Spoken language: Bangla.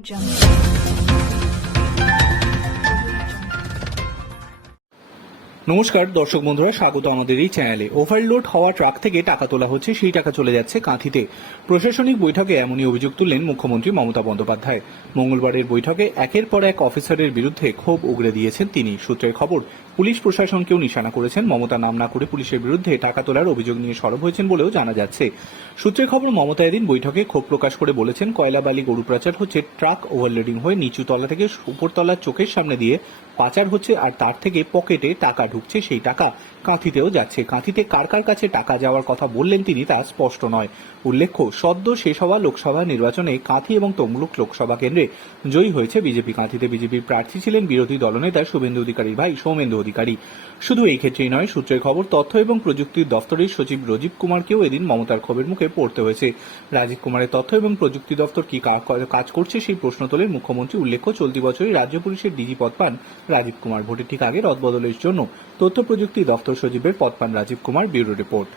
jump. নমস্কার, দর্শক বন্ধুরা, স্বাগত আমাদের এই চ্যানেলে ওভারলোড হওয়া ট্রাক থেকে টাকা তোলা হচ্ছে, সেই টাকা চলে যাচ্ছে কাঁথিতে। প্রশাসনিক বৈঠকে এমনই অভিযোগ তুললেন মুখ্যমন্ত্রী মমতা বন্দ্যোপাধ্যায়। মঙ্গলবারের বৈঠকে একের পর এক অফিসারের বিরুদ্ধে ক্ষোভ উগরে দিয়েছেন তিনি। সূত্রের খবর, পুলিশ প্রশাসনকেও নিশানা করেছেন। মমতা নাম না করে পুলিশের বিরুদ্ধে টাকা তোলার অভিযোগ নিয়ে সরব হয়েছেন বলেও জানা যাচ্ছে। সূত্রের খবর, মমতা এদিন বৈঠকে ক্ষোভ প্রকাশ করে বলেছেন, কয়লাবালি গরু পাচার হচ্ছে ট্রাক ওভারলোডিং হয়ে নিচু তলা থেকে উপরতলার চোখের সামনে দিয়ে পাচার হচ্ছে আর তার থেকে পকেটে টাকা ঢুকছে সেই টাকা কাঁথিতেও যাচ্ছে। কাঁথিতে কার কার কাছে টাকা যাওয়ার কথা বললেন তিনি তা স্পষ্ট নয়। উল্লেখ্য, সদ্য শেষ হওয়া লোকসভা নির্বাচনে কাঁথি এবং তমলুক লোকসভা কেন্দ্রে জয়ী হয়েছে বিজেপি। কাঁথিতে বিজেপির প্রার্থী ছিলেন বিরোধী দলনেতা শুভেন্দু অধিকারীর ভাই সৌমেন্দু অধিকারী। শুধু এই ক্ষেত্রেই নয়, সূত্রের খবর, তথ্য এবং প্রযুক্তি দপ্তরের সচিব রজীব কুমারকেও এদিন মমতার ক্ষোভের মুখে পড়তে হয়েছে। রাজীব কুমারের তথ্য এবং প্রযুক্তি দপ্তর কি কাজ করছে সেই প্রশ্ন তোলেন মুখ্যমন্ত্রী। উল্লেখ্য, চলতি বছরই রাজ্য পুলিশের ডিজি পদ পান রাজীব কুমার। ভোটের ঠিক আগে রদবদলের জন্য তথ্য প্রযুক্তি দপ্তর সচিবের পদ পান রাজীব কুমার ব্যুরো রিপোর্ট।